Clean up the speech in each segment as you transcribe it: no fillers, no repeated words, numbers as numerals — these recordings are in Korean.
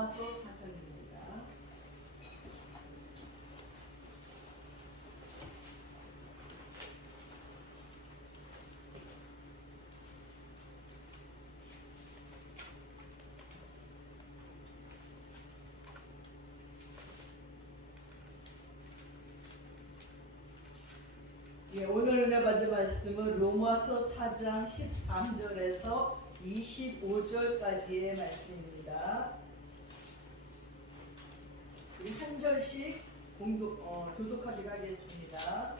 로마서 4장입니다. 오늘 은혜 받을 말씀은 로마서 4장 13절에서 25절까지의 말씀입니다. 우리 한 절씩 교독하기로 하겠습니다.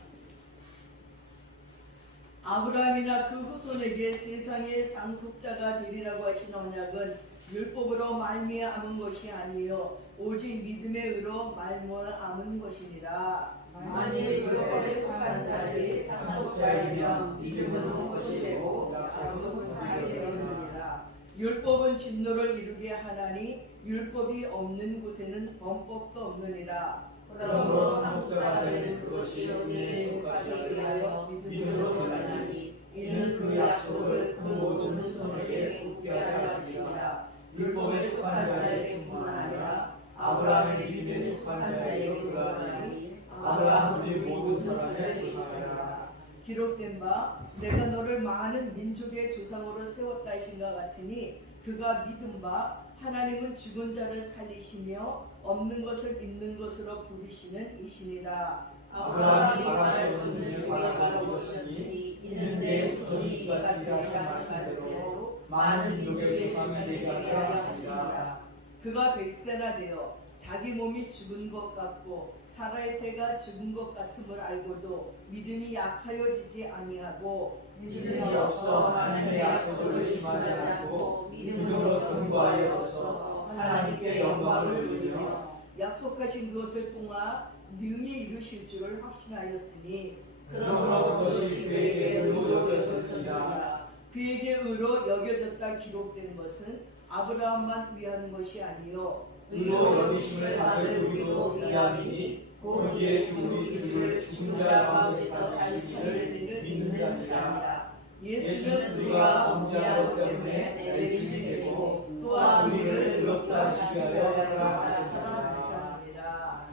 아브라함이나 그 후손에게 세상의 상속자가 되리라고 하신 언약은 율법으로 말미암은 것이 아니요 오직 믿음의 의로 말미암은 것이니라. 만일 율법에 속한 자들이 상속자이면 믿음은 온 것이고 약속은 하게 되느니라. 율법은 진노를 이루게 하나니 율법이 없는 곳에는 범법도 없느니라. 그러므로 상속자가 되는 그것이 은혜에 속하기 위하여 믿음으로 변하니 이는 그 약속을 그 모든 후손에게 굳게 하려 하심이라. 율법에 속한 자에게뿐만 아니라 아브라함의 믿음에 속한 자에게도 그러하니 아브라함은 이 모든 사람의 조상이라. 기록된 바 내가 너를 많은 민족의 조상으로 세웠다 하신가 같으니 그가 믿은 바 하나님은 죽은 자를 살리시며 없는 것을 있는 것으로 부르시는 이시니라. 아브라함이 말할 수 있는 주가 바로 이것이니 이는 내 후손이 이가 되리라 하시므로 많은 민족의 조상이 되게 하려 하시니라. 그가 100세나 되어 자기 몸이 죽은 것 같고 사라의 태가 죽은 것 같음을 알고도 믿음이 약하여지지 아니하고 믿음이 없어 하나님의 약속을 의심하지 않고 믿음으로 견고하여져서 하나님께 영광을 돌리며 약속하신 그것을 통하 능히 이루실 줄을 확신하였으니 그러므로 그것이 그에게 의로 여겨졌으리라. 그에게 의로 여겨졌다 기록된 것은 아브라함만 위한 것이 아니요 의로 여기심을 받을 우리도 위함이니 곧 예수 우리 주를 죽은 자 가운데서 살리시를 믿는 자니라. 예수는 우리가 범죄하기 때문에 내 주이 되고 또한 우리를 의롭다 하시기 위하여 사랑하셨느니라.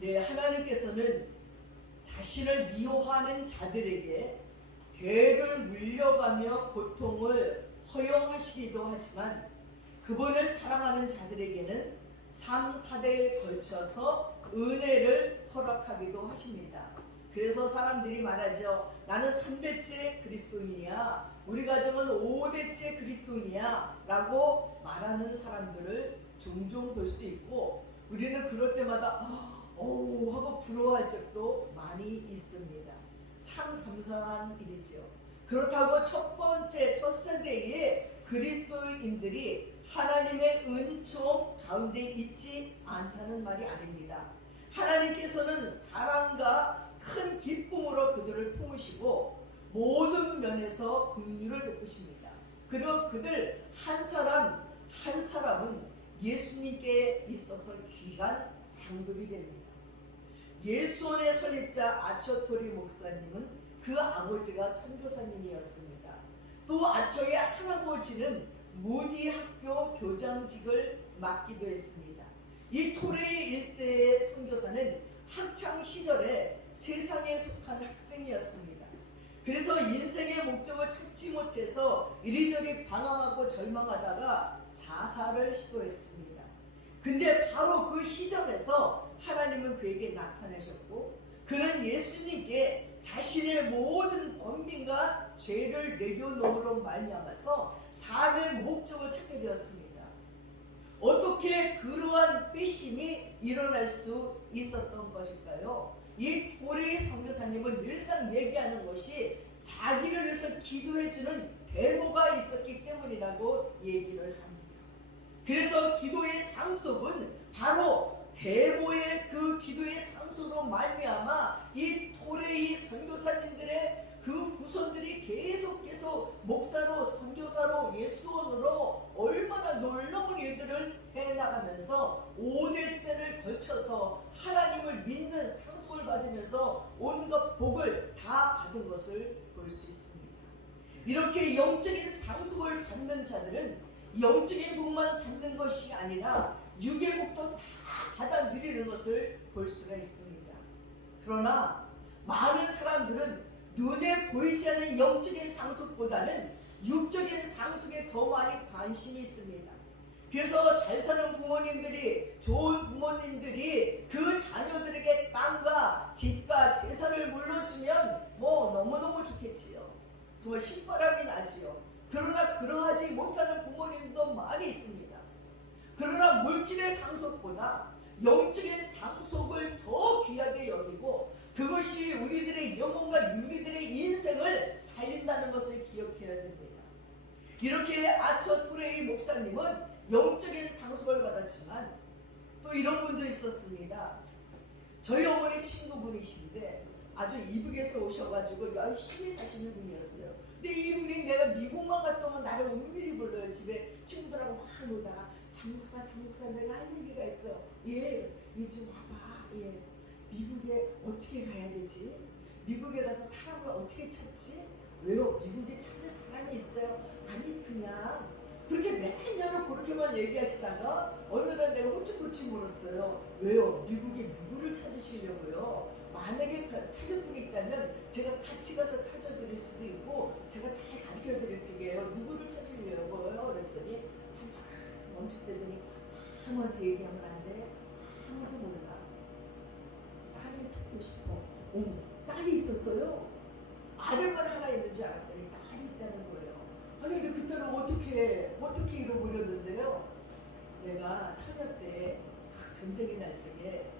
네, 하나님께서는 자신을 미워하는 자들에게 대를 물려가며 고통을 허용하시기도 하지만 그분을 사랑하는 자들에게는 3, 4대에 걸쳐서 은혜를 허락하기도 하십니다. 그래서 사람들이 말하죠. 나는 3대째 그리스도인이야. 우리 가정은 5대째 그리스도인이야. 라고 말하는 사람들을 종종 볼 수 있고 우리는 그럴 때마다 오 하고 부러워할 적도 많이 있습니다. 참 감사한 일이죠. 그렇다고 첫 세대의 그리스도인들이 하나님의 은총 가운데 있지 않다는 말이 아닙니다. 하나님께서는 사랑과 큰 기쁨으로 그들을 품으시고 모든 면에서 긍휼을 베푸십니다. 그리고 그들 한 사람 한 사람은 예수님께 있어서 귀한 상급이 됩니다. 예수원의 설립자 아처토리 목사님은 그 아버지가 선교사님이었습니다. 또 아처의 할아버지는 무디 학교 교장직을 맡기도 했습니다. 이 토레이 1세의 선교사는 학창 시절에 세상에 속한 학생이었습니다. 그래서 인생의 목적을 찾지 못해서 이리저리 방황하고 절망하다가 자살을 시도했습니다. 근데 바로 그 시점에서 하나님은 그에게 나타나셨고 그는 예수님께 자신의 모든 범민과 죄를 내려놓음으로 말미암아서 삶의 목적을 찾게 되었습니다. 어떻게 그러한 회심이 일어날 수 있었던 것일까요? 이 토레이 선교사님은 늘상 얘기하는 것이 자기를 위해서 기도해주는 데모가 있었기 때문이라고 얘기를 합니다. 그래서 기도의 상속은 바로 데모의 그 기도의 상속으로 말미암아 이 토레이 선교사님들의 그 후손들이 계속 목사로 선교사로 예수원으로 얼마나 놀라운 일들을 해나가면서 5대째를 걸쳐서 하나님을 믿는 상속을 받으면서 온갖 복을 다 받은 것을 볼 수 있습니다. 이렇게 영적인 상속을 받는 자들은 영적인 복만 받는 것이 아니라 육의 복도 다 받아 누리는 것을 볼 수가 있습니다. 그러나 많은 사람들은 눈에 보이지 않는 영적인 상속보다는 육적인 상속에 더 많이 관심이 있습니다. 그래서 잘 사는 부모님들이, 좋은 부모님들이 그 자녀들에게 땅과 집과 재산을 물려주면 뭐 너무너무 좋겠지요. 정말 신바람이 나지요. 그러나 그러하지 못하는 부모님도 많이 있습니다. 그러나 물질의 상속보다 영적인 상속을 더 귀하게 여기고 그것이 우리들의 영혼과 우리들의 인생을 살린다는 것을 기억해야 됩니다. 이렇게 아처 투레이 목사님은 영적인 상속을 받았지만 또 이런 분도 있었습니다. 저희 어머니 친구분이신데 아주 이북에서 오셔가지고 열심히 사시는 분이었어요. 근데 이분이 내가 미국만 갔다 오면 나를 은밀히 불러요. 집에 친구들하고 막 놀다가 장목사 내가 할 얘기가 있어. 예, 좀 와봐. 예, 미국에 어떻게 가야 되지? 미국에 가서 사람을 어떻게 찾지? 왜요? 미국에 찾을 사람이 있어요? 아니 그냥 그렇게 매년 그렇게만 얘기하시다가 어느 날 내가 홀쭉홀쭉 물었어요. 왜요? 미국에 누구를 찾으시려고요? 만약에 찾을 분이 있다면 제가 같이 가서 찾아드릴 수도 있고 제가 잘 가르쳐드릴 적이에요. 누구를 찾으려고요? 그랬더니 한참 멈칫대더니 아무한테 얘기하면 안 돼. 아무도 몰라. 딸을 찾고 싶어. 딸이 있었어요. 아들만 하나 있는 줄 알았더니 딸이 있다는 거예요. 아니 근데 그때는 어떻게 잃어버렸는데요. 내가 처녀 때 전쟁의 날 적에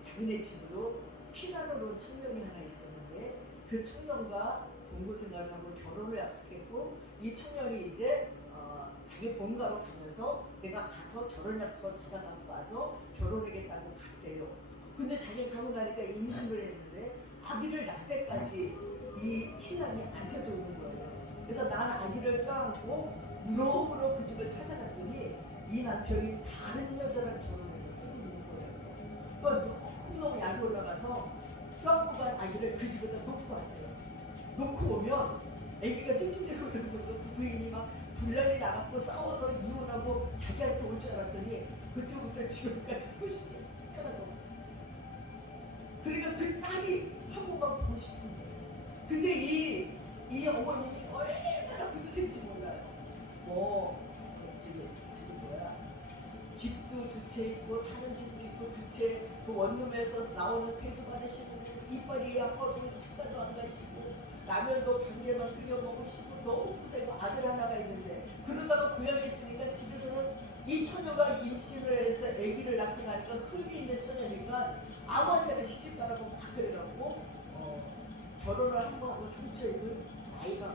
자기네 집으로 피난으로 온 청년이 하나 있었는데 그 청년과 동거생활을 하고 결혼을 약속했고 이 청년이 이제 자기 본가로 가면서 내가 가서 결혼 약속을 받아갖고 와서 결혼하겠다고 갔대요. 근데 자기가 가고 나니까 임신을 했는데 아기를 낳을 때까지 이 신랑이 안 찾아오는 거예요. 그래서 난 아기를 껴안고 무럭무럭 그 집을 찾아갔더니 이 남편이 다른 여자랑 결혼해서 살고 있는 거예요. 그러니까 너무 약이 올라가서 껴안고 간 아기를 그 집에다 놓고 왔대요. 놓고 오면 아기가 찡찡대고 그러는 것도 그 부인이 막 분란이 나갖고 싸워서 이혼하고 자기한테 올 줄 알았더니 그때부터 지금까지 소식이 하나도 없어요. 그러니까 그 딸이 한 번만 보고 싶은 거예요. 근데 이 어머님이 얼마나 부두생지 몰라요. 집도 두 채 있고 사는 집도 있고 두 채, 그 원룸에서 나오는 세도 받으시고 이빨이 아파도 치과도 안 가시고 라면도 반개만 끓여 먹으시고 너무 부세고 아들 하나가 있는데 그러다가 고향에 있으니까 집에서는 이 처녀가 임신을 해서 아기를 낳고 나니까 흠이 있는 처녀니까 아무한테나 시집가라고 막 그래갖고 결혼을 한 번 하고 3초에는 나이가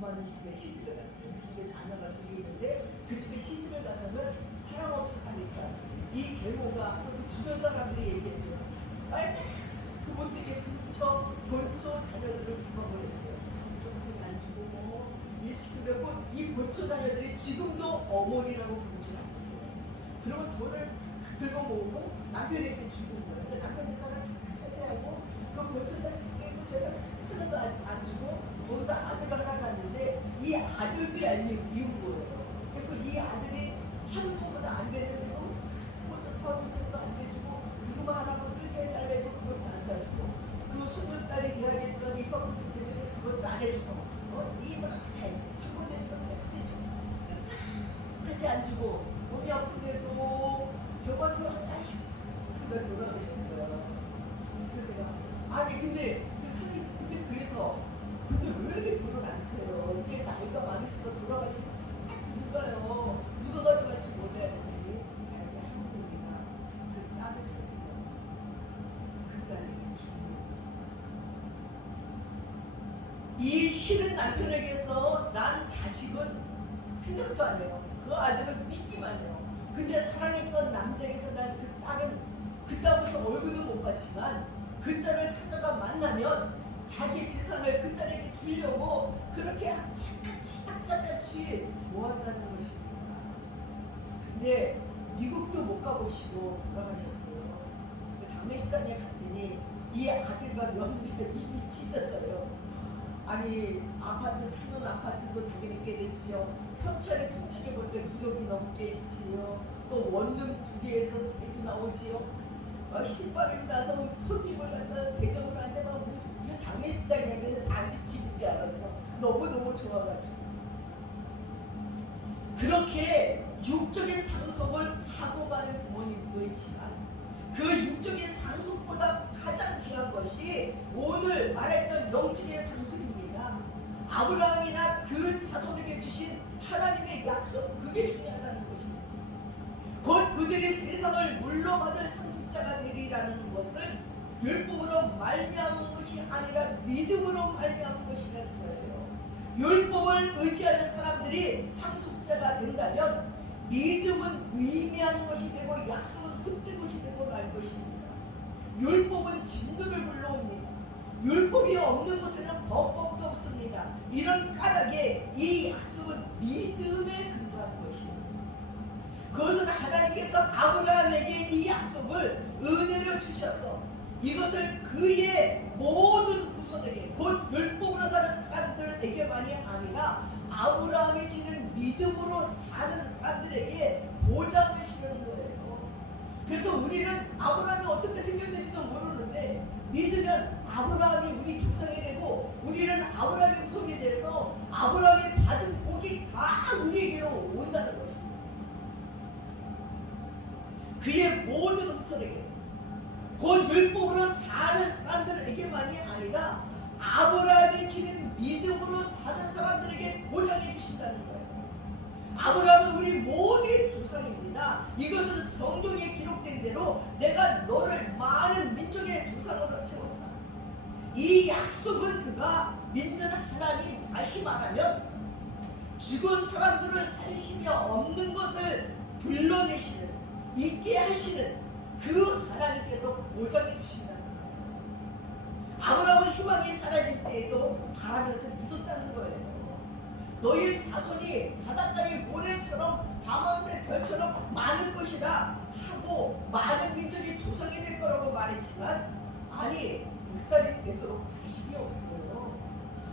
6많은 집에 시집을 갔어요. 그 집에 자녀가 둘이 있는데 그 집에 시집을 가서는 사람 없이 사니까 이 계모가 그 주변 사람들이 얘기했죠. 빨리 그 못되게 본초 자녀들을 부숴버렸대요. 조금 안 주고 뭐 일시키려고 이 본초 자녀들이 지금도 어머니라고 부르지 않고 그리고 돈을 긁어 모으고 남편에게 주고 거예요. 근데 남편 재산을 다 차지하고 그 본초 자녀들에게 재산을 하나도 안 주고 거기서 아들을 하나 낳는데 이 아들도 얄미운 거예요. 그리고 이 아들이 하는 것보다 안 되는데도 그것도 사업일책도 안 내주고 구두마 하나만 끌게 해달래도 그것도 안 사주고 그 손녀딸이 대학했던 입학부 좀 내주고 그것도 안 해주고 네 입으로 살아야지 한 번 내주고 계속 내주고 끝까지 안 주고 몸이 아픈데도 병원도 한 달씩 그걸 돌아가셨어요. 그래서 제가 아니 근데 왜 이렇게 돈을 안 써요? 이제 나이가 많으셔서 돌아가시면 누가요? 누가 가져갈지 몰라야 되더니 만약에 한국이나 그 딸을 찾으면 그 딸에게 주는 이 싫은 남편에게서 난 자식은 생각도 안 해요. 그 아들은 믿기만 해요. 근데 사랑했던 남자에게서 난 그 딸은 그다음부터 얼굴도 못 봤지만 그 딸을 찾아가 만나면 자기 재산을 그 딸에게 주려고 그렇게 악착같이 모았다는 것입니다. 근데 미국도 못 가보시고 돌아가셨어요. 그 장례식장에 갔더니 이 아들과 며느리가 이미 찢어져요. 아니 아파트 사는 아파트도 자기는 꽤 됐지요. 현찰에 두둑해 보니까 1억이 넘게 있지요. 또 원룸 2개에서 3개 나오지요. 막 신발을 나서 손님을 갖다 대접을 하는데 막 무슨 장례식장이 아니라 잔치집인지 알아서 너무너무 좋아가지고 그렇게 육적인 상속을 하고 가는 부모님도 있지만 그 육적인 상속보다 가장 귀한 것이 오늘 말했던 영적인 상속입니다. 아브라함이나 그 자손에게 주신 하나님의 약속, 그게 중요하다는 것입니다. 곧 그들이 세상을 물러받을 상속자가 되리라는 것을 율법으로 말미암은 것이 아니라 믿음으로 말미암은 것이라는 거예요. 율법을 의지하는 사람들이 상속자가 된다면 믿음은 의미한 것이 되고 약속은 헛된 것이 되고 말 것입니다. 율법은 진도를 불러옵니다. 율법이 없는 곳에는 법법도 없습니다. 이런 까닭에 이 약속은 믿음에 근거한 것입니다. 그것은 하나님께서 아브라함에게 이 약속을 은혜로 주셔서 이것을 그의 모든 후손에게 곧 율법으로 사는 사람들에게만이 아니라 아브라함이 지닌 믿음으로 사는 사람들에게 보장하시는 거예요. 그래서 우리는 아브라함이 어떻게 생겼는지도 모르는데 믿으면 아브라함이 우리 조상이 되고 우리는 아브라함의 후손이 돼서 아브라함이 받은 복이 다 우리에게로 온다는 것입니다. 그의 모든 후손에게 곧 율법으로 사는 사람들에게만이 아니라 아브라함이 지닌 믿음으로 사는 사람들에게 보장해 주신다는 거예요. 아브라함은 우리 모두의 조상입니다. 이것은 성경에 기록된 대로 내가 너를 많은 민족의 조상으로 세웠다. 이 약속은 그가 믿는 하나님, 다시 말하면 죽은 사람들을 살리시며 없는 것을 불러내시는, 있게 하시는 그 하나님께서 보장해 주신다는 거예요. 아브라함은 희망이 사라질 때에도 바라면서 믿었다는 거예요. 너희 자손이 바닷가의 모래처럼 밤하늘의 별처럼 많을 것이다 하고 많은 민족이 조상이 될 거라고 말했지만 아니 100살이 되도록 자식이 없어요.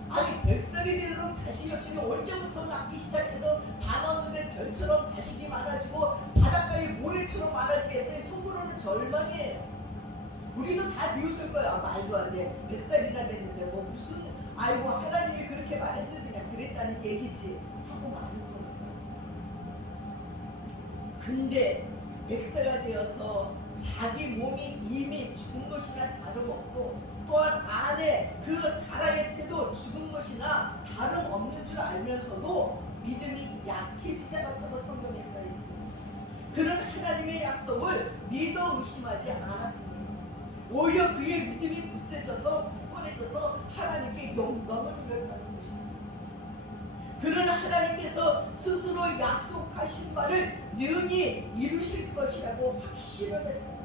아니 100살이 되도록 자식이 없으면 언제부터 낳기 시작해서 밤하늘의 별처럼 자식이 많아지고 바닷가의 모래처럼 많아지겠어요. 속으로는 절망이에요. 우리도 다 비웃을 거야. 말도 안 돼. 100살이나 됐는데 뭐 무슨 아이고 하나님이 그렇게 말했는데 그냥 그랬다는 얘기지 하고 마는 거예요. 근데 100세가 되어서 자기 몸이 이미 죽은 것이나 다름없고 또한 안에 그 살아의 태도 죽은 것이나 다름없는 줄 알면서도 믿음이 약해지지 않았다고 성경에 써 있습니다. 그는 하나님의 약속을 믿어 의심하지 않았습니다. 오히려 그의 믿음이 굳세져서 굳건해져서 하나님께 영광을 돌려받는 것입니다. 그는 하나님께서 스스로 약속하신 바를 능히 이루실 것이라고 확신을 했습니다.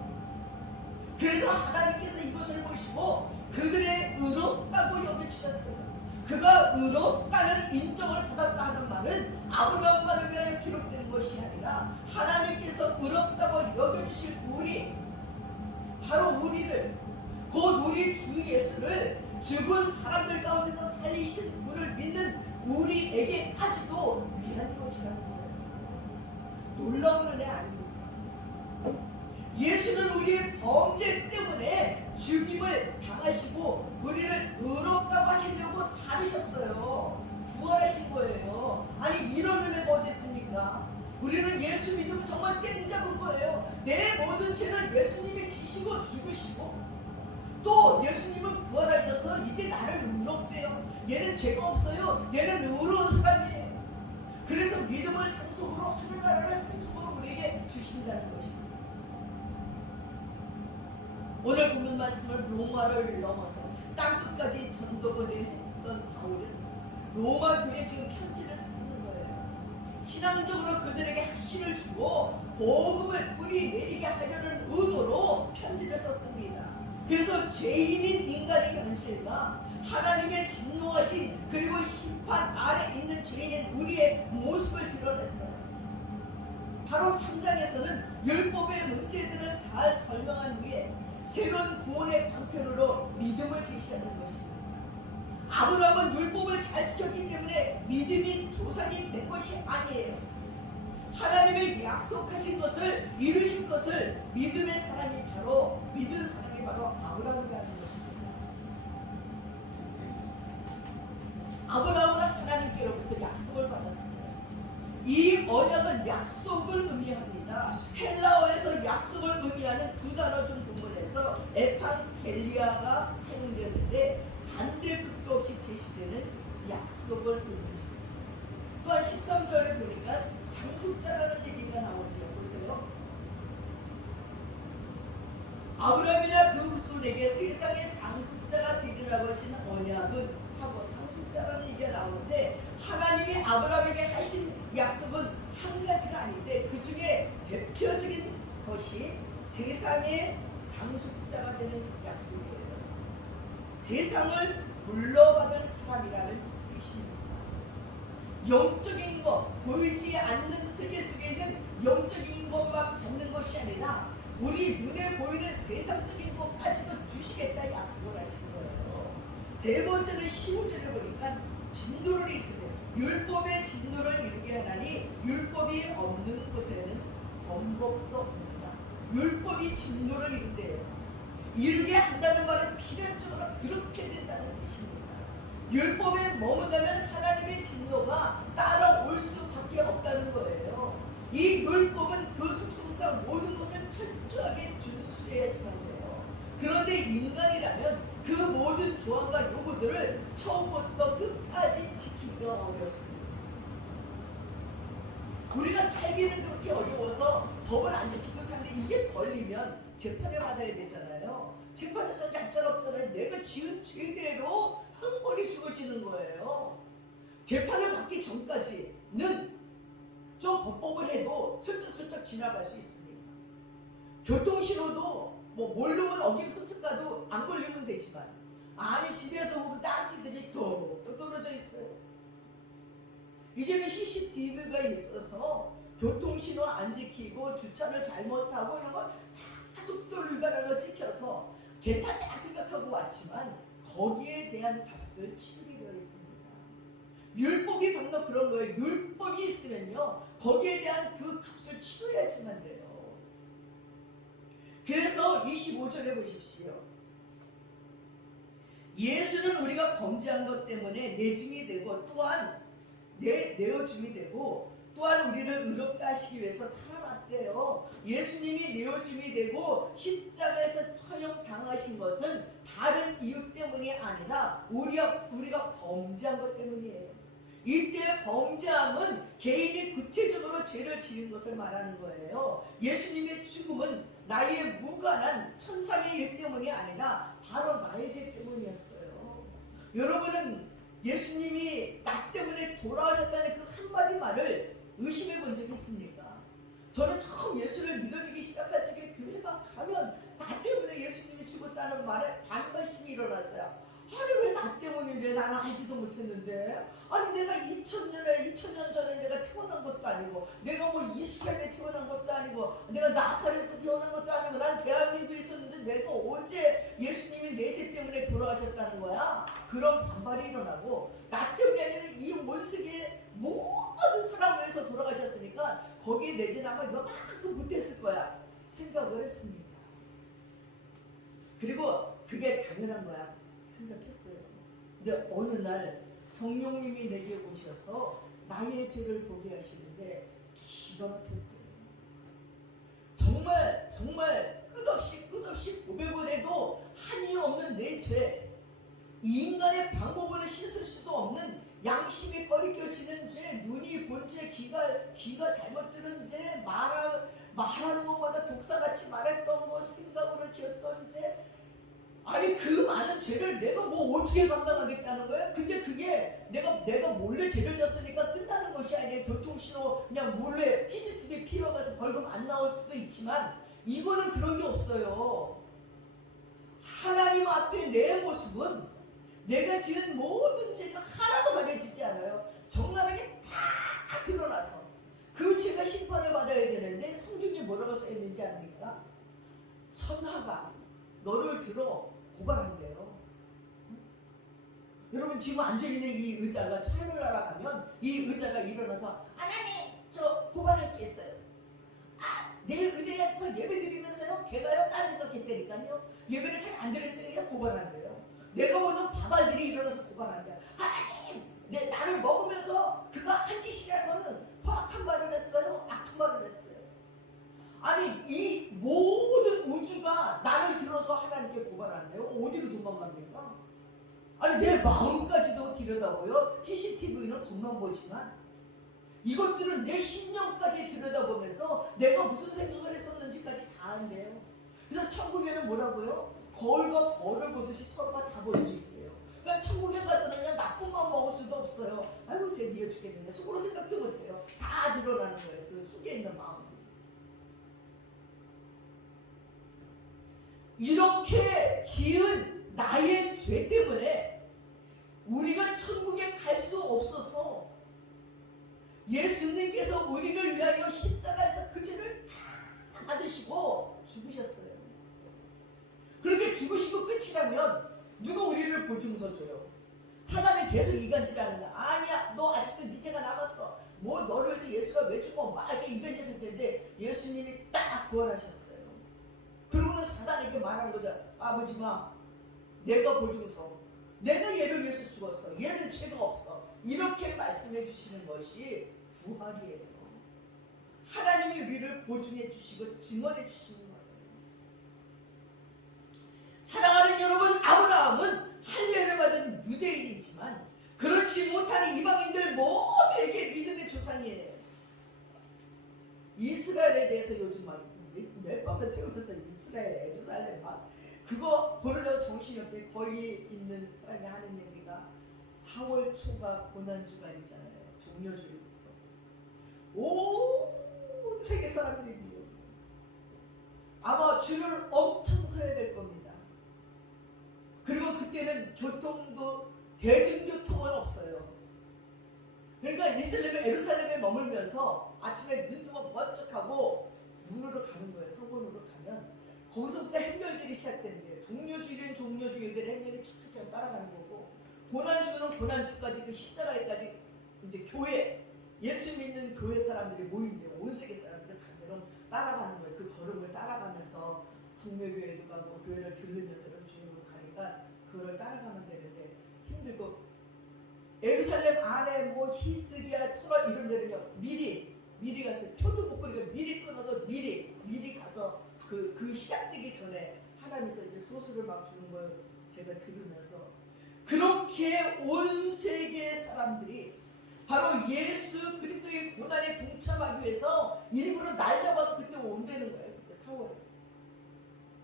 그래서 하나님께서 이것을 보시고 그들의 의롭다고 여겨주셨어요. 그가 의롭다는 인정을 받았다 하는 말은 아브라함만을 위하여 기록된 것이 아니라 하나님께서 의롭다고 여겨주실 우리, 바로 우리들, 곧 우리 주 예수를 죽은 사람들 가운데서 살리신 분을 믿는 우리에게까지도 위한 것이라는 거예요. 놀라운 은혜 아닙니까? 예수는 우리의 범죄 때문에 죽임을 당하시고 우리를 의롭다고 하시려고 살으셨어요. 부활하신 거예요. 아니 이런 은혜가 어디 있습니까? 우리는 예수 믿으면 정말 땡 잡은 거예요. 내 모든 죄는 예수님이 지시고 죽으시고 또 예수님은 부활하셔서 이제 나를 의롭대요. 얘는 죄가 없어요. 얘는 의로운 사람이에요. 그래서 믿음을 상속으로 하늘나라를 상속으로 우리에게 주신다는 것입니다. 오늘 본문 말씀을 로마를 넘어서 땅끝까지 전도를 했던 바울은 로마 교회에 지금 편지를 쓰는 거예요. 신앙적으로 그들에게 확신을 주고 복음을 뿌리 내리게 하려는 의도로 편지를 썼습니다. 그래서 죄인인 인간의 현실과 하나님의 진노하신 그리고 심판 아래 있는 죄인인 우리의 모습을 드러냈어요. 바로 3장에서는 율법의 문제들을 잘 설명한 후에 새로운 구원의 방편으로 믿음을 제시하는 것입니다. 아브라함은 율법을 잘 지켰기 때문에 믿음이 조상이 된 것이 아니에요. 하나님의 약속하신 것을 이루신 것을 믿은 사람이 바로 아브라함이라는 것입니다. 아브라함은 하나님께로부터 약속을 받았습니다. 이 언약은 약속을 의미합니다. 헬라어에서 약속을 의미하는 두 단어 중 본문에서 에판겔리아가 사용되었는데 반대 극도 없이 제시되는 약속을 의미합니다. 또한 13절에 보니까 상속자라는 얘기가 나오지요. 보세요. 아브라함이나 그 후손에게 세상의 상속자가 되리라고 하신 언약은 하고 상속자라는 얘기가 나오는데 하나님이 아브라함에게 하신 약속은 한 가지가 아닌데 그 중에 대표적인 것이 세상의 상속자가 되는 약속이에요. 세상을 물러받을 사람이라는 뜻입니다. 영적인 것, 보이지 않는 세계 속에 있는 영적인 것만 받는 것이 아니라 우리 눈에 보이는 세상적인 것까지도 주시겠다 약속을 하신 거예요. 세 번째는 15절에 보니까 진노를 있으며 율법의 진노를 이루게 하나니 율법이 없는 곳에는 번복도 없느니라. 율법이 진노를 이룬대요. 이루게 한다는 말은 필연적으로 그렇게 된다는 뜻입니다. 율법에 머문다면 하나님의 진노가 따라올 수밖에 없다는 거예요. 이 율법은 그 속성상 모든 것을 철저하게 준수해야지만 돼요. 그런데 인간이라면 그 모든 조항과 요구들을 처음부터 끝까지 지키기가 어렵습니다. 우리가 살기는 그렇게 어려워서 법을 안 지키고 사는데 이게 걸리면 재판을 받아야 되잖아요. 재판에서 얄짤없잖아요. 내가 지은 죄대로 한 번이 죽어지는 거예요. 재판을 받기 전까지는 좀 법법을 해도 슬쩍슬쩍 지나갈 수 있습니다. 교통신호도 뭐 모르면 어기숙숙가도 안 걸리면 되지만 아니 집에서 보면 딱지들이 또 떨어져 있어요. 이제는 CCTV가 있어서 교통신호 안 지키고 주차를 잘못하고 이런 거 다 속도를 위반하고 찍혀서 괜찮다 생각하고 왔지만 거기에 대한 값을 치르게 되어 있습니다. 율법이 바로 그런 거예요. 율법이 있으면요 거기에 대한 그 값을 치러야지만 돼요. 그래서 25절에 보십시오. 예수는 우리가 범죄한 것 때문에 내증이 되고 또한 내어줌이 되고 또한 우리를 의롭다 하시기 위해서 살아났대요. 예수님이 내어줌이 되고 십자가에서 처형당하신 것은 다른 이유 때문이 아니라 우리가 범죄한 것 때문이에요. 이때 범죄함은 개인이 구체적으로 죄를 지은 것을 말하는 거예요. 예수님의 죽음은 나의 무관한 천상의 일 때문이 아니라 바로 나의 죄 때문이었어요. 여러분은 예수님이 나 때문에 돌아오셨다는 그 한마디 말을 의심해 본 적이 있습니까? 저는 처음 예수를 믿어지기 시작할 적에 교회 막 가면 나 때문에 예수님이 죽었다는 말에 반발심이 일어났어요. 아니 왜 나 때문인데 나는 알지도 못했는데 아니 내가 2000년 전에 내가 태어난 것도 아니고 내가 뭐 이스라엘에 태어난 것도 아니고 내가 나사렛에서 태어난 것도 아니고 난 대한민국에 있었는데 내가 언제 예수님이 내 죄 때문에 돌아가셨다는 거야? 그런 반발이 일어나고 나 때문이 아니라 이 온 세계의 모든 사람을 위해서 돌아가셨으니까 거기에 내 죄는 아마 요만큼 못했을 거야 생각을 했습니다. 그리고 그게 당연한 거야 생각했어요. 근데 어느 날 성령님이 내게 오셔서 나의 죄를 보게 하시는데 기가 막혔어요. 정말 끝없이 고백을 해도 한이 없는 내 죄, 이 인간의 방법으로 씻을 수도 없는 양심이 꺼리껴지는 죄, 눈이 본 죄, 귀가 잘못 들은 죄, 말하는 것마다 독사같이 말했던 것, 생각으로 지었던 죄, 아니 그 많은 죄를 내가 뭐 어떻게 감당하겠다는 거야? 근데 그게 내가 몰래 죄를 졌으니까 끝나는 것이 아니에요. 교통신호 그냥 몰래 CCTV 피워가서 벌금 안 나올 수도 있지만 이거는 그런 게 없어요. 하나님 앞에 내 모습은 내가 지은 모든 죄가 하나도 가려지지 않아요. 적나라하게 다 드러나서 그 죄가 심판을 받아야 되는데 성경에 뭐라고 써있는지 압니까? 천하가 너를 들어 고발한대요. 여러분 지금 앉아있는 이 의자가 차를 날아가면 이 의자가 일어나서 하나님 저 고발할 게 있어요. 내 의자에서 예배 드리면서요 걔가요 딴 생각했다니까요. 예배를 잘 안 드렸더니 고발한대요. 내가 보는 바발들이 일어나서 고발한대요. 하나님 나를 먹으면서 그가 한 짓이라는 거는 허악한 말을 했어요? 악한 말을 했어요? 아니 이 모든 우주가 나를 들어서 하나님께 고발한대요. 어디로 도망갑니까? 아니 내 마음까지도 들여다보여. CCTV는 겉만 보지만 이것들은 내 심령까지 들여다보면서 내가 무슨 생각을 했었는지까지 다 안돼요. 그래서 천국에는 뭐라고요? 거울과 거울을 보듯이 서로가 다 볼 수 있대요. 그러니까 천국에 가서는 그냥 나쁜 마음 먹을 수도 없어요. 아이고 쟤 미워 죽겠는데 속으로 생각도 못해요. 다 드러나는 거예요. 그 속에 있는 마음. 이렇게 지은 나의 죄 때문에 우리가 천국에 갈 수 없어서 예수님께서 우리를 위하여 십자가에서 그 죄를 다 받으시고 죽으셨어요. 그렇게 죽으시고 끝이라면 누가 우리를 보증서 줘요? 사단은 계속 이간질하는 거야. 아니야 너 아직도 네 죄가 남았어. 뭐 너를 위해서 예수가 왜 죽어? 막 이렇게 이간질할 텐데 예수님이 딱 부활하셨어요. 그러고는 사단에게 말한 거죠. 아버지마 내가 보증서. 내가 얘를 위해서 죽었어. 얘는 죄가 없어. 이렇게 말씀해 주시는 것이 부활이에요. 하나님이 우리를 보증해 주시고 증언해 주시는 거예요. 사랑하는 여러분, 아브라함은 할례를 받은 유대인이지만 그렇지 못한 이방인들 모두에게 믿음의 조상이에요. 이스라엘에 대해서 요즘 막 몇 번을 세우면서 이스라엘, 예루살렘 막 그거 보려고 정신이 없대. 거기 있는 사람이 하는 얘기가 4월 초가 고난주간이잖아요. 종려주일부터 온 세계 사람들이 믿어요. 아마 줄을 엄청 서야 될 겁니다. 그리고 그때는 교통도 대중교통은 없어요. 그러니까 이슬람의 예루살렘에 머물면서 아침에 눈 뜨면 번쩍하고 문으로 가는 거예요. 서원으로 가면 거기서부터 행렬들이 시작되는데요. 종려주일은 종려주일들의 행렬이 쭉쭉 따라가는 거고 고난주는 고난주까지 그 십자가에까지 이제 교회 예수 믿는 교회 사람들이 모인대요. 온 세계 사람들 그대로 따라가는 거예요. 그 걸음을 따라가면서 성묘교회도 가고 교회를 들으면서 중으로 가니까 그걸 따라가면 되는데 힘들고 예루살렘 안에 뭐 히스기야 토라 이런 데는요 미리 갔어요. 표도 못 끊고 미리 끊어서 미리 가서 그 시작되기 전에 하나님께서 이제 소수를 막 주는 걸 제가 들으면서 그렇게 온 세계의 사람들이 바로 예수 그리스도의 고난에 동참하기 위해서 일부러 날 잡아서 그때 온다는 거예요. 그때 4월에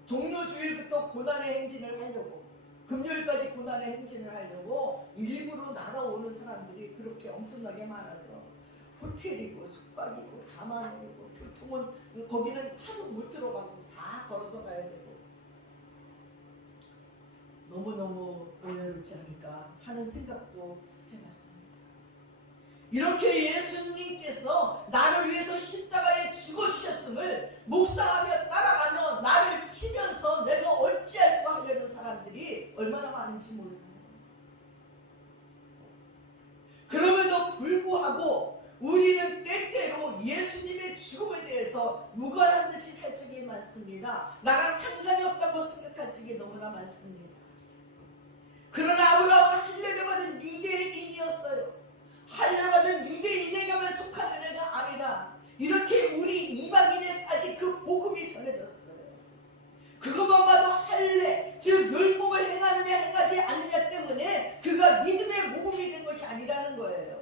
종료주일부터 고난의 행진을 하려고 금요일까지 고난의 행진을 하려고 일부러 날아오는 사람들이 그렇게 엄청나게 많아서 호텔이고 숙박이고 다만이고 교통은 거기는 차도 못 들어가고 다 걸어서 가야 되고 너무너무 어려울지 않을까 하는 생각도 해봤습니다. 이렇게 예수님께서 나를 위해서 십자가에 죽어주셨음을 묵상하며 따라가며 나를 치면서 내가 어찌할까 하려는 사람들이 얼마나 많은지 몰라요. 그럼에도 불구하고 우리는 때때로 예수님의 죽음에 대해서 무관한 듯이 살 적이 많습니다. 나랑 상관이 없다고 생각할 적이 너무나 많습니다. 그러나 아브라함은 할례를 받은 유대인이었어요. 할례를 받은 유대인에게만 속한 은혜가 아니라 이렇게 우리 이방인에까지 그 복음이 전해졌어요. 그것만 봐도 할례, 즉 율법을 행하느냐 행하지 않느냐 때문에 그가 믿음의 복음이 된 것이 아니라는 거예요.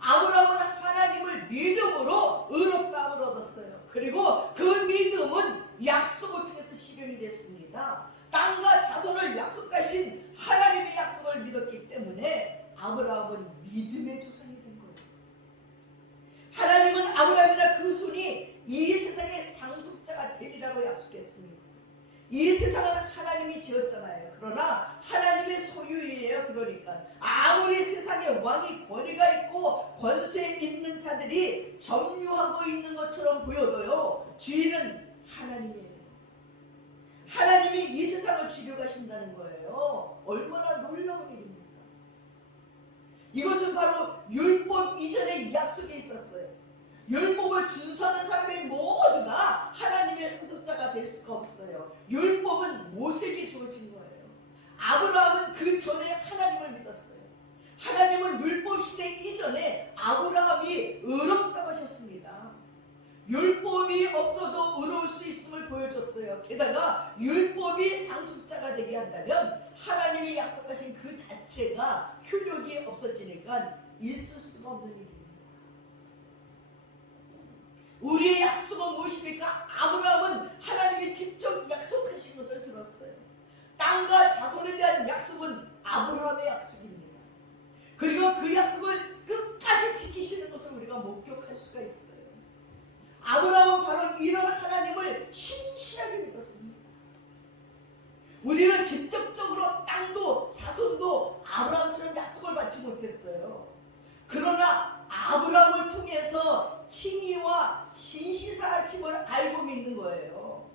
아브라함은 하나님을 믿음으로 의롭다함을 얻었어요. 그리고 그 믿음은 약속을 통해서 실현이 됐습니다. 땅과 자손을 약속하신 하나님의 약속을 믿었기 때문에 아브라함은 믿음의 조상이 된 거예요. 하나님은 아브라함이나 그 손이 이 세상의 상속자가 되리라고 약속했습니다. 이 세상은 하나님이 지었잖아요. 그러나 하나님의 소유이에요. 그러니까 아무리 세상에 왕이 권위가 있고 권세 있는 자들이 점유하고 있는 것처럼 보여도요, 주인은 하나님이에요. 하나님이 이 세상을 주려가신다는 거예요. 얼마나 놀라운 일입니까? 이것은 바로 율법 이전의 약속이 있었어요. 율법을 준수하는 사람이 모두가 하나님의 상속자가 될 수가 없어요. 율법은 모세에게 주어진 거예요. 아브라함은 그 전에 하나님을 믿었어요. 하나님은 율법 시대 이전에 아브라함이 의롭다고 하셨습니다. 율법이 없어도 의로울 수 있음을 보여줬어요. 게다가 율법이 상속자가 되게 한다면 하나님이 약속하신 그 자체가 효력이 없어지니까 있을 수가 없는 일입니다. 우리의 약속은 무엇입니까? 아브라함은 하나님이 직접 약속하신 것을 들었어요. 땅과 자손에 대한 약속은 아브라함의 약속입니다. 그리고 그 약속을 끝까지 지키시는 것을 우리가 목격할 수가 있어요. 아브라함은 바로 이런 하나님을 신실하게 믿었습니다. 우리는 직접적으로 땅도 자손도 아브라함처럼 약속을 받지 못했어요. 그러나 아브라함을 통해서 칭의와 신시사하심을 알고 믿는 거예요.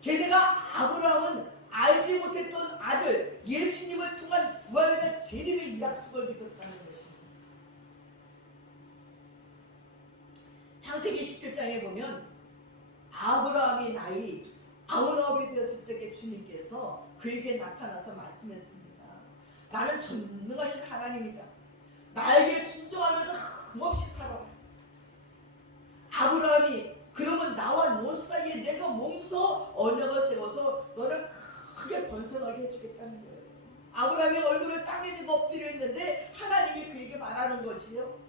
게다가 아브라함은 알지 못했던 아들 예수님을 통한 부활과 재림의 약속을 믿었다는 것입니다. 창세기 17장에 보면 아브라함이 나이 99이 되었을 적에 주님께서 그에게 나타나서 말씀했습니다. 나는 전능하신 하나님이다. 나에게 순종하면서 흠없이 살아라. 아브라함이 그러면 나와 너 사이에 내가 몸소 언약을 세워서 너를 크게 번성하게 해주겠다는 거예요. 아브라함이 얼굴을 땅에 대고 엎드려 있는데 하나님이 그에게 말하는 거지요.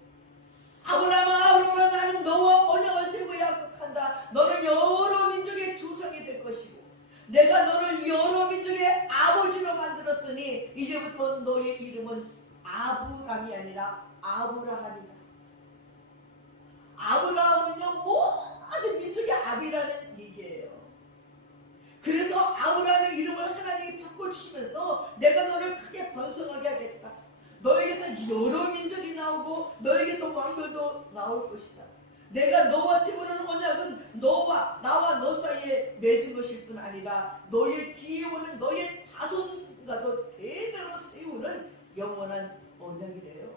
아브라함아, 나는 너와 언약을 세우고 약속한다. 너는 여러 민족의 조상이 될 것이고 내가 너를 여러 민족의 아버지로 만들었으니 이제부터 너의 이름은 아브람이 아니라 아브라함이다. 아브라함은요 모든 민족의 아비라는 얘기예요. 그래서 아브라함의 이름을 하나님이 바꿔주시면서 내가 너를 크게 번성하게 하겠다. 너에게서 여러 민족이 나오고 너에게서 왕들도 나올 것이다. 내가 너와 세우는 언약은 너와 나와 너 사이에 맺은 것일 뿐 아니라 너의 뒤에 오는 너의 자손과도 대대로 세우는 영원한 언약이래요.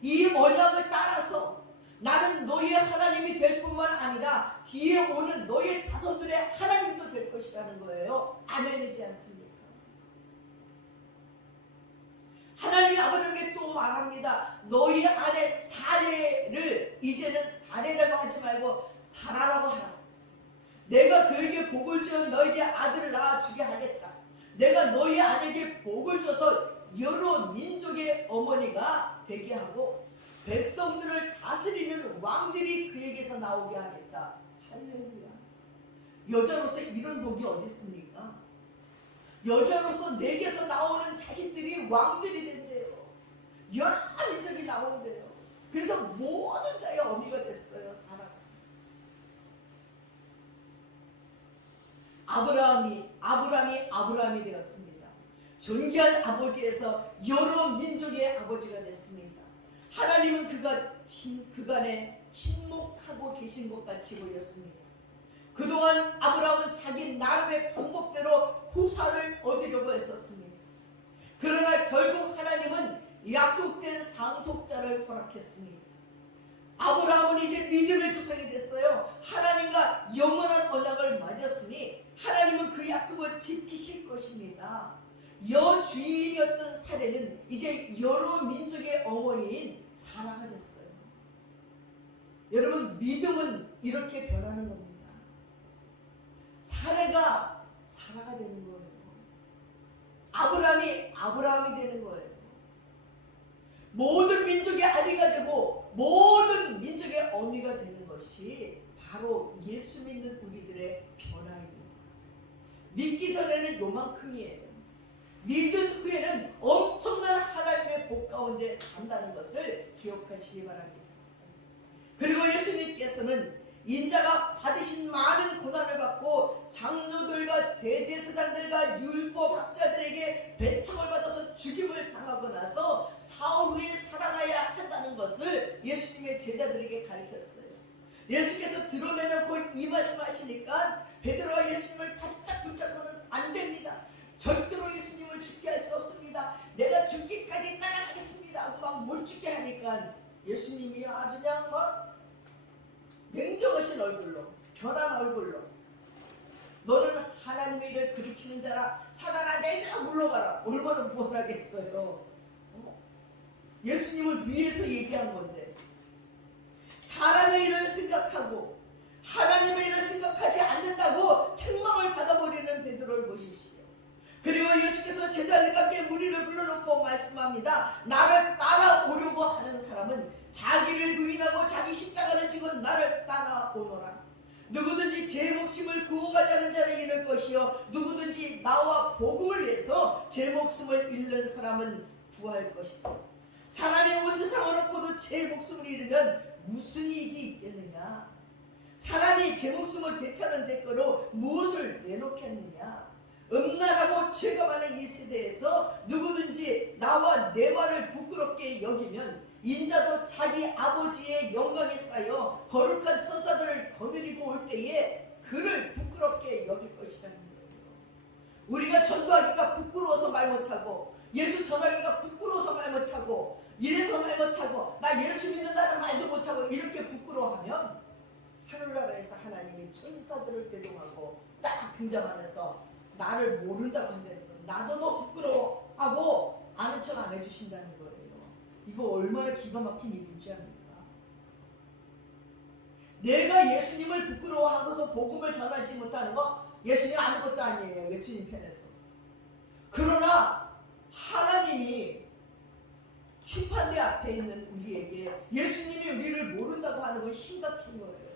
이 언약을 따라서 나는 너의 하나님이 될 뿐만 아니라 뒤에 오는 너의 자손들의 하나님도 될 것이라는 거예요. 아멘이지 않습니까? 하나님이 아버지에게 또 말합니다. 너희 안에 사례를 이제는 사례라고 하지 말고 사라라고 하라. 내가 그에게 복을 주어 너에게 아들을 낳아주게 하겠다. 내가 너희 아내에게 복을 줘서 여러 민족의 어머니가 되게 하고 백성들을 다스리는 왕들이 그에게서 나오게 하겠다. 할렐루야. 여자로서 이런 복이 어디 있습니까? 여자로서 내게서 나오는 자식들이 왕들이 된대요. 여러 민족이 나온대요. 그래서 모든 자의 어미가 됐어요. 사람. 아브라함이 되었습니다. 존귀한 아버지에서 여러 민족의 아버지가 됐습니다. 하나님은 그간에 침묵하고 계신 것 같이 보였습니다. 그동안 아브라함은 자기 나름의 방법대로 후사를 얻으려고 했었습니다. 그러나 결국 하나님은 약속된 상속자를 허락했습니다. 아브라함은 이제 믿음의 조상이 됐어요. 하나님과 영원한 언약을 맺었으니 하나님은 그 약속을 지키실 것입니다. 여주인이었던 사례는 이제 여러 민족의 어머니인 사라가 됐어요. 여러분, 믿음은 이렇게 변하는 겁니다. 사라가 되는 거예요. 아브라함이 되는 거예요. 모든 민족의 아비가 되고 모든 민족의 어미가 되는 것이 바로 예수 믿는 우리들의 변화입니다. 믿기 전에는 요만큼이에요. 믿은 후에는 엄청난 하나님의 복 가운데 산다는 것을 기억하시기 바랍니다. 그리고 예수님께서는 인자가 받으신 많은 고난을 받고 장로들과 대제사장들과 율법학자들에게 배척을 받아서 죽임을 당하고 나서 사흘 후에 살아나야 한다는 것을 예수님의 제자들에게 가르쳤어요. 예수께서 드러내놓고 이 말씀하시니까 베드로가 예수님을 바짝 붙잡고는 안 됩니다. 절대로 예수님을 죽게 할 수 없습니다. 내가 죽기까지 따라가겠습니다 하고 막 몰죽게 하니까 예수님이 아주 그냥 막 냉정하신 얼굴로, 변한 얼굴로, 너는 하나님의 일을 그르치는 자라, 사단아 내게로 물러가라. 얼마나 무언하겠어요. 예수님을 위해서 얘기한 건데, 사람의 일을 생각하고 하나님의 일을 생각하지 않는다고 책망을 받아버리는 베드로를 보십시오. 그리고 예수께서 제자들과 함께 무리를 불러놓고 말씀합니다. 나를 따라오려고 하는 사람은 자기를 부인하고 자기 십자가를 지고 나를 따라오노라. 누구든지 제 목숨을 구원하지 않은 자를 잃을 것이요 누구든지 나와 복음을 위해서 제 목숨을 잃는 사람은 구할 것이다. 사람이 온 세상을 얻고도 제 목숨을 잃으면 무슨 이익이 있겠느냐. 사람이 제 목숨을 되찾는 대가로 무엇을 내놓겠느냐. 음란하고 죄가 많은 이 세대에서 누구든지 나와 내 말을 부끄럽게 여기면 인자도 자기 아버지의 영광에 쌓여 거룩한 천사들을 거느리고 올 때에 그를 부끄럽게 여길 것이라는 거예요. 우리가 전도하기가 부끄러워서 말 못하고, 예수 전하기가 부끄러워서 말 못하고, 이래서 말 못하고, 나 예수 믿는다는 말도 못하고 이렇게 부끄러워하면 하늘나라에서 하나님이 천사들을 대동하고 딱 등장하면서 나를 모른다고 한다는 거예요. 나도 너 부끄러워하고 아는 척 안 해주신다는 거예요. 이거 얼마나 기가 막힌 일인지 압니까? 내가 예수님을 부끄러워하고서 복음을 전하지 못하는 거 예수님 아무것도 아니에요. 예수님 편에서. 그러나 하나님이 심판대 앞에 있는 우리에게 예수님이 우리를 모른다고 하는 건 심각한 거예요.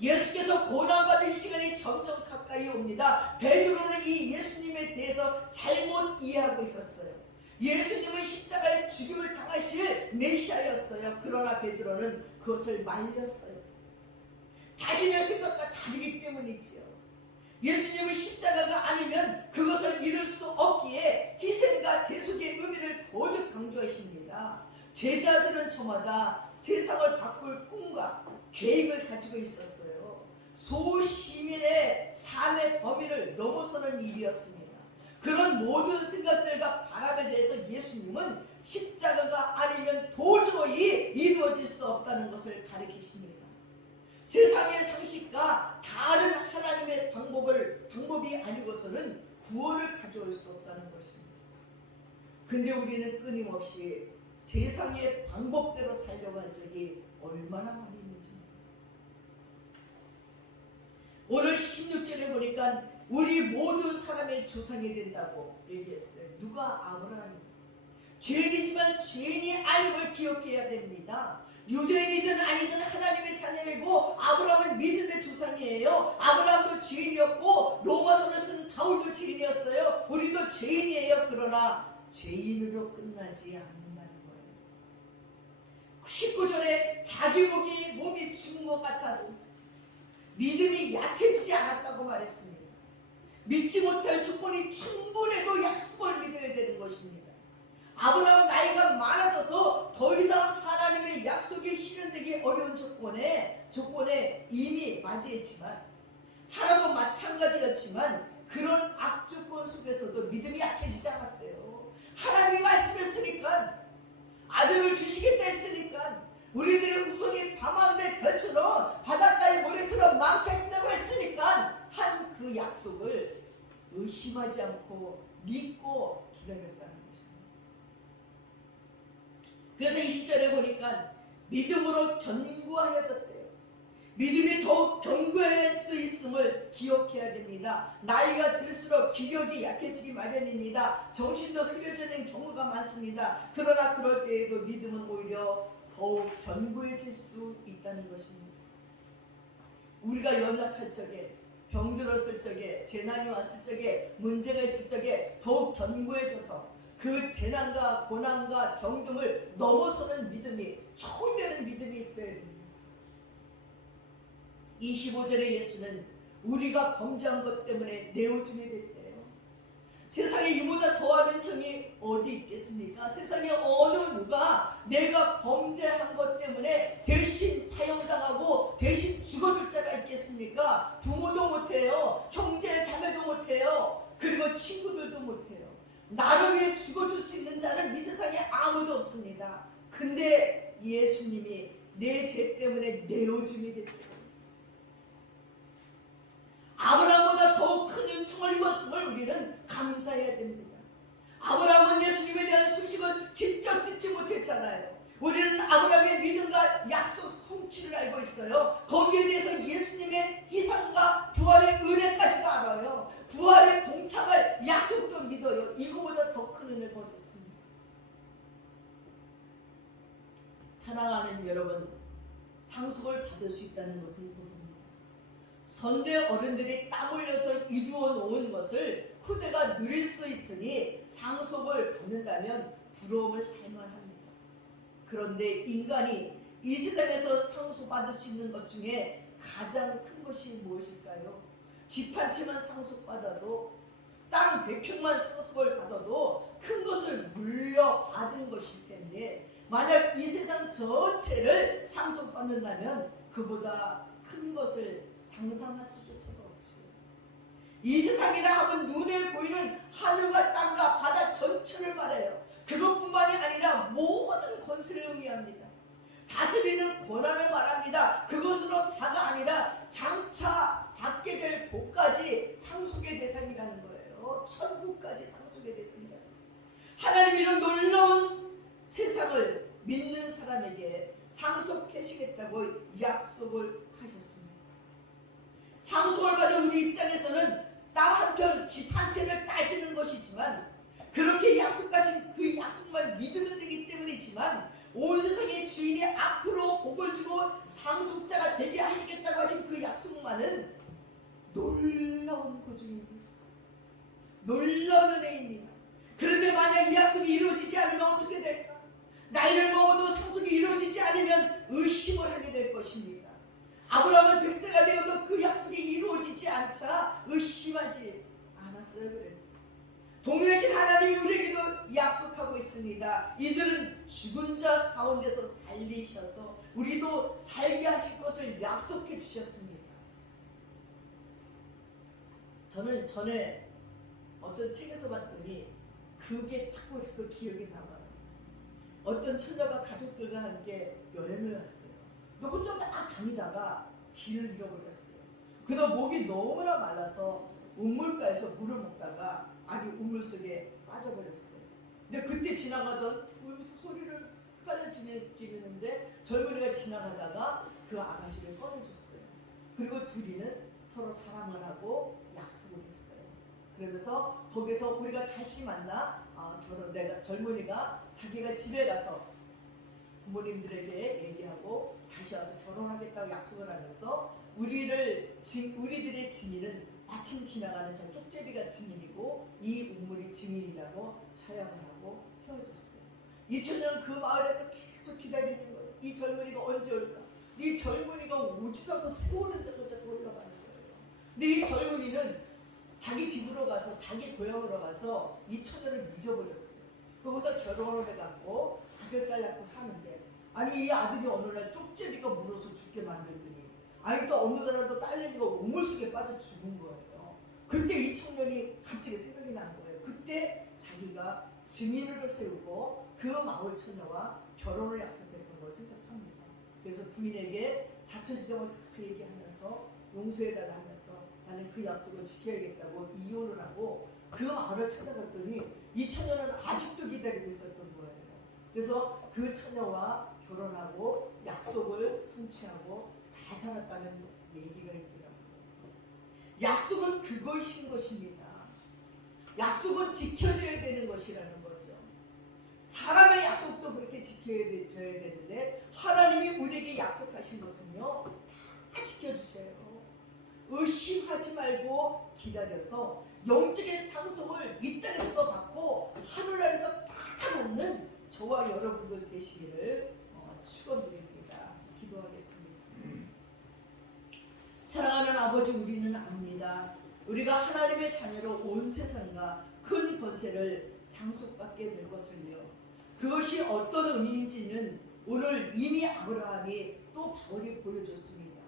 예수께서 고난받은 시간이 점점 가까이 옵니다. 베드로는 이 예수님에 대해서 잘못 이해하고 있었어요. 예수님은 십자가의 죽임을 당하실 메시아였어요. 그러나 베드로는 그것을 말렸어요. 자신의 생각과 다르기 때문이지요. 예수님은 십자가가 아니면 그것을 이룰 수 없기에 희생과 대속의 의미를 거듭 강조하십니다. 제자들은 저마다 세상을 바꿀 꿈과 계획을 가지고 있었어요. 소시민의 삶의 범위를 넘어서는 일이었습니다. 그런 모든 생각들과 바람에 대해서 예수님은 십자가가 아니면 도저히 이루어질 수 없다는 것을 가르치십니다. 세상의 상식과 다른 하나님의 방법이 아니고서는 구원을 가져올 수 없다는 것입니다. 근데 우리는 끊임없이 세상의 방법대로 살려고 한 적이 얼마나 많이 있는지. 오늘 16절에 보니까 우리 모든 사람의 조상이 된다고 얘기했어요. 누가? 아브라함. 죄인이지만 죄인이 아님을 기억해야 됩니다. 유대인이든 아니든 하나님의 자녀이고 아브라함은 믿음의 조상이에요. 아브라함도 죄인이었고 로마서를 쓴 바울도 죄인이었어요. 우리도 죄인이에요. 그러나 죄인으로 끝나지 않는다는 거예요. 19절에 자기 몸이 죽은 것 같아도 믿음이 약해지지 않았다고 말했습니다. 믿지 못할 조건이 충분해도 약속을 믿어야 되는 것입니다. 아브라함 나이가 많아져서 더 이상 하나님의 약속이 실현되기 어려운 조건에 이미 맞이했지만, 사라도 마찬가지였지만 그런 악조건 속에서도 믿음이 약해지지 않았대요. 하나님이 말씀했으니까, 아들을 주시겠다 했으니까, 우리들의 후손이 밤하늘의 별처럼 바닷가의 모래처럼 많겠다고 했으니까 한 그 약속을 의심하지 않고 믿고 기다렸다는 것입니다. 그래서 20절에 보니까 믿음으로 견고하여졌대요. 믿음이 더욱 견고할 수 있음을 기억해야 됩니다. 나이가 들수록 기력이 약해지기 마련입니다. 정신도 흐려지는 경우가 많습니다. 그러나 그럴 때에도 믿음은 오히려 더욱 견고해질 수 있다는 것입니다. 우리가 연약할 적에, 병들었을 적에, 재난이 왔을 적에, 문제가 있을 적에 더욱 견고해져서 그 재난과 고난과 병듦을 넘어서는 믿음이, 초월되는 믿음이 있어야 됩니다. 25절에 예수는 우리가 범죄한 것 때문에 내어줌이 됐대요. 세상에 이보다 더한 은총이 어디 있겠습니까? 세상에 어느 누가 내가 범죄한 것 때문에 대신 사형당하고 대신 죽어줄 자가 있겠습니까? 부모도 못해요. 형제 자매도 못해요. 그리고 친구들도 못해요. 나를 위해 죽어줄 수 있는 자는 이 세상에 아무도 없습니다. 근데 예수님이 내 죄 때문에 내어줌이 됐다. 아브라함보다 더욱 큰 은총을 입었음을 우리는 감사해야 됩니다. 아브라함은 예수님에 대한 소식을 직접 듣지 못했잖아요. 우리는 아브라함의 믿음과 약속 성취를 알고 있어요. 거기에 대해서 예수님의 희생과 부활의 은혜까지도 알아요. 부활의 동참할 약속도 믿어요. 이거보다 더 큰 은혜가 어디 있습니까? 사랑하는 여러분, 상속을 받을 수 있다는 것을 모릅니다. 선대 어른들이 땀 흘려서 이루어 놓은 것을 후대가 누릴 수 있으니 상속을 받는다면 부러움을 살만합니다. 그런데 인간이 이 세상에서 상속받을 수 있는 것 중에 가장 큰 것이 무엇일까요? 집 한 채만 상속받아도, 땅 100평만 상속을 받아도 큰 것을 물려받은 것일 텐데, 만약 이 세상 전체를 상속받는다면 그보다 큰 것을 상상할 수조차가 없지요. 이 세상이라 하면 눈에 보이는 하늘과 땅과 바다 전체를 말해요. 그것뿐만이 아니라 모든 권세를 의미합니다. 다스리는 권한을 말합니다. 그것으로 다가 아니라 장차 받게 될 복까지 상속의 대상이라는 거예요. 천국까지 상속의 대상이라는 거예요. 하나님이 이런 놀라운 세상을 믿는 사람에게 상속하시겠다고 약속을 하셨습니다. 상속을 받은 우리 입장에서는 땅 한 편, 집 한 채를 따지는 것이지만, 그렇게 약속하신 그 약속만 믿으면 되기 때문이지만, 온 세상의 주인이 앞으로 복을 주고 상속자가 되게 하시겠다고 하신 그 약속만은 놀라운 보증입니다. 놀라운 은혜입니다. 그런데 만약 이 약속이 이루어지지 않으면 어떻게 될까? 나이를 먹어도 상속이 이루어지지 않으면 의심을 하게 될 것입니다. 아브라함은 100세가 되어도 그 약속이 이루어지지 않자 의심하지 않았어요. 그래요. 동일하신 하나님이 우리에게도 약속하고 있습니다. 이들은 죽은 자 가운데서 살리셔서 우리도 살게 하실 것을 약속해 주셨습니다. 저는 전에 어떤 책에서 봤더니 그게 자꾸 기억에 남아요. 어떤 처녀가 가족들과 함께 여행을 갔어요. 근데 혼자 막 다니다가 길을 잃어버렸어요. 그러다 목이 너무나 말라서 우물가에서 물을 먹다가 아기 우물 속에 빠져버렸어요. 근데 그때 지나가던 소리를 흑하게 지르는데 젊은이가 지나가다가 그 아가씨를 꺼내줬어요. 그리고 둘이는 서로 사랑을 하고 약속을 했어요. 그러면서 거기서 우리가 다시 만나 내가 젊은이가 자기가 집에 가서 부모님들에게 얘기하고 다시 와서 결혼하겠다고 약속을 하면서 우리들의 증인은 마침 지나가는 저 쪽제비가 증인이고 이 우물이 증인이라고 서약을 하고 헤어졌어요. 이 처녀는 그 마을에서 계속 기다리는 거예요. 이 젊은이가 언제 올까? 이 젊은이가 오지도 않고 세월은 자꾸 흘러가는 거예요. 근데 이 젊은이는 자기 집으로 가서 자기 고향으로 가서 이 처녀를 잊어버렸어요. 거기서 결혼을 해갖고 아들딸 낳고 사는데, 아니 이 아들이 어느 날 쪽제비가 물어서 죽게 만들더니, 아니 또 어느 날도 딸내미가 우물 속에 빠져 죽은 거예요. 그때 이 청년이 갑자기 생각이 난 거예요. 그때 자기가 증인으로 세우고 그 마을 처녀와 결혼을 약속했던 걸 생각합니다. 그래서 부인에게 자초지종을 다 얘기하면서 용서해달라 하면서 나는 그 약속을 지켜야겠다고 이혼을 하고 그 마을을 찾아갔더니 이 처녀는 아직도 기다리고 있었던 거예요. 그래서 그 처녀와 결혼하고 약속을 성취하고 잘 살았다는 얘기가 있더라고요. 약속은 그것인 것입니다. 약속은 지켜져야 되는 것이라는 거죠. 사람의 약속도 그렇게 지켜져야 되는데 하나님이 우리에게 약속하신 것은요 다 지켜주세요. 의심하지 말고 기다려서 영적인 상속을 이 땅에서도 받고 하늘나라에서 다 놓는 저와 여러분들 되시기를 축원드립니다. 기도하겠습니다. 사랑하는 아버지, 우리는 압니다. 우리가 하나님의 자녀로 온 세상과 큰 권세를 상속받게 될 것을요. 그것이 어떤 의미인지는 오늘 이미 아브라함이 또 바울이 보여줬습니다.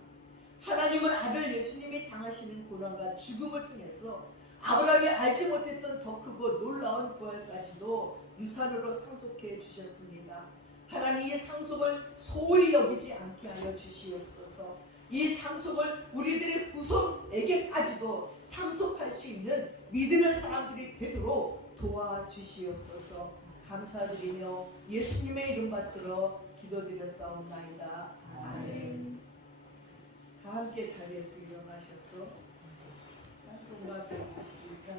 하나님은 아들 예수님이 당하시는 고난과 죽음을 통해서 아브라함이 알지 못했던 더 크고 놀라운 부활까지도 유산으로 상속해 주셨습니다. 하나님 이 상속을 소홀히 여기지 않게 하여 주시옵소서. 이 상속을 우리들의 후손에게까지도 상속할 수 있는 믿음의 사람들이 되도록 도와주시옵소서. 감사드리며 예수님의 이름 받들어 기도드렸사옵나이다. 아멘. 다 함께 자리에서 일어나셔서 찬송가 121장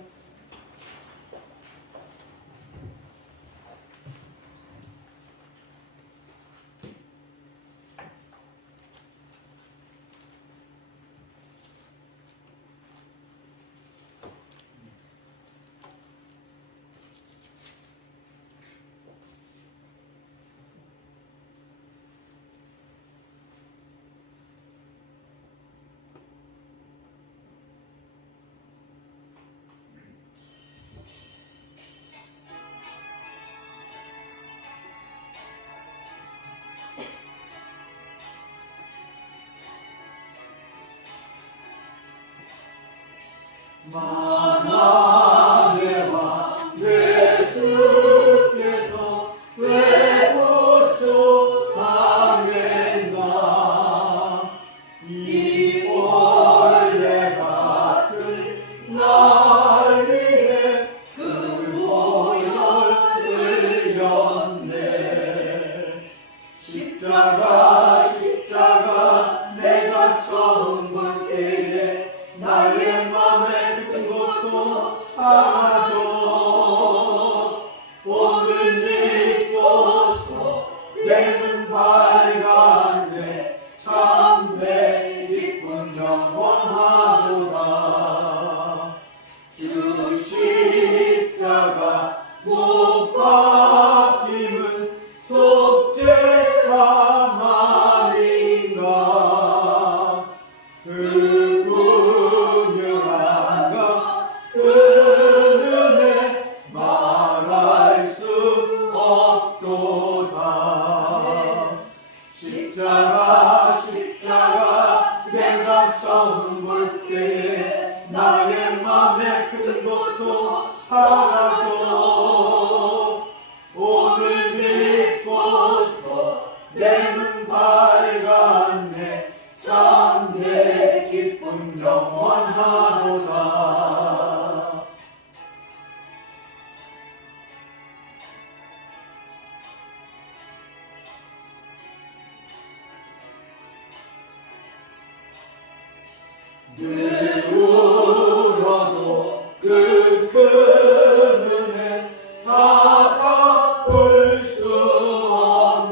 만왕의 왕 내 주께서 왜 부족하겠나. 이 벌레 같은 날 위해 그 보혈을 흘렸네. 십자가 십자가 내가 처음 볼 때에 나의 맘에 든 것도 사라져. 오늘 믿고서 내 눈 밝았네. 참내 기쁨 영원하도다. 주 십자가 못 박힘은 속죄함 아닌가. 그 구별함과 그 은혜 말할 수 없도다. 십자가 십자가 내가 처음 볼 때에 나의 맘에 든 것도 사라져. 오늘 믿고서 내 눈 밝았네. 참내 기쁨 영원하도다. 늘 울어도 그 큰 은혜 다 갚을 수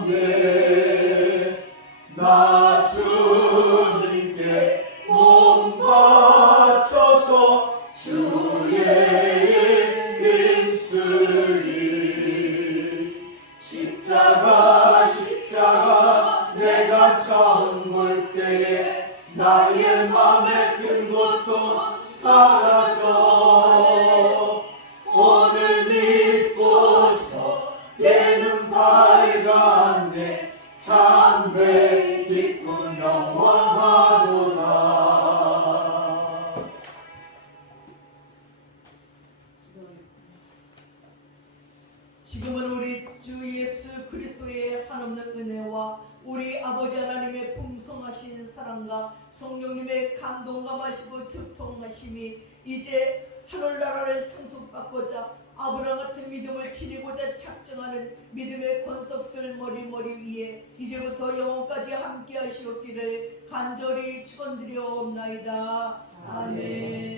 없네. 나 주님께 몸 바쳐서 주의 일 힘쓰리. 십자가 십자가 내가 처음 볼 때에 나의 맘에 든 것도 사라져. 오늘 믿고서 내 눈 밝았네. 참내 기쁨 영원하도다. 기도하겠습니다. 지금은 우리 주 예수 그리스도의 한없는 은혜와 우리 아버지 하나님의 풍성하신 사랑과 성령님의 감동감하시고 교통하심이 이제 하늘나라를 상속받고자 아브라함 같은 믿음을 지니고자 작정하는 믿음의 권속들 머리 위에 이제부터 영원까지 함께 하시옵기를 간절히 축원드려옵나이다. 아멘.